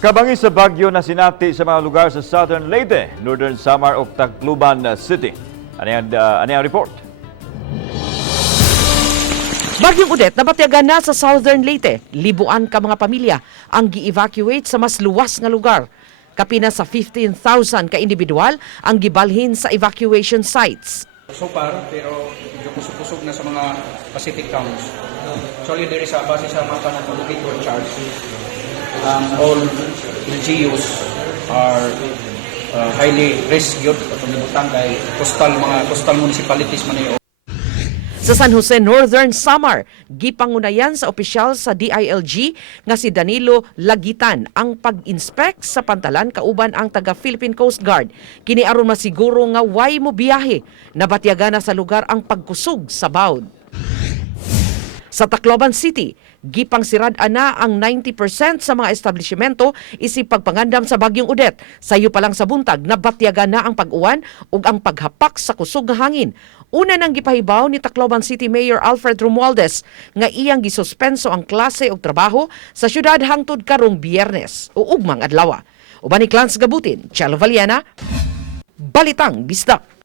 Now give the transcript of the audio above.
Kabangi sa bagyo na sinati sa mga lugar sa Southern Leyte, Northern Samar ug Tacloban City. Ano yung report? Bagyong Odette nabatyagan na sa Southern Leyte. Libuan ka mga pamilya ang gi-evacuate sa mas luwas nga lugar. Kapina sa 15,000 ka individual ang gibalhin sa evacuation sites. So far, pero medyo kusog-kusog na sa mga Pacific towns. Actually, there is a base sa mapa ng Bukidnon chart. All LGUs are highly risk-yod at umibutang kay coastal municipalities man yun. Sa San Jose, Northern Samar, gipangunayan sa opisyal sa DILG nga si Danilo Lagitan ang pag-inspect sa pantalan kauban ang taga Philippine Coast Guard. Kini aron masiguro nga way mo biyahe. Nabatyagan na sa lugar ang pagkusog sa bawd. Sa Tacloban City, gipang sirad-an na ang 90% sa mga establishmento isip pagpangandam sa bagyong Odette. Sayo pa lang sa buntag, nabatyagan na ang pag-uwan ug ang paghapak sa kusog nga hangin. Una nang gipahibaw ni Tacloban City Mayor Alfred Romualdez nga iyang gisuspenso ang klase ug trabaho sa syudad hangtod karong Biyernes o ugmang adlaw. Uban ni Clarence Gabutin, Chelo Valiana, Balitang Bisdak.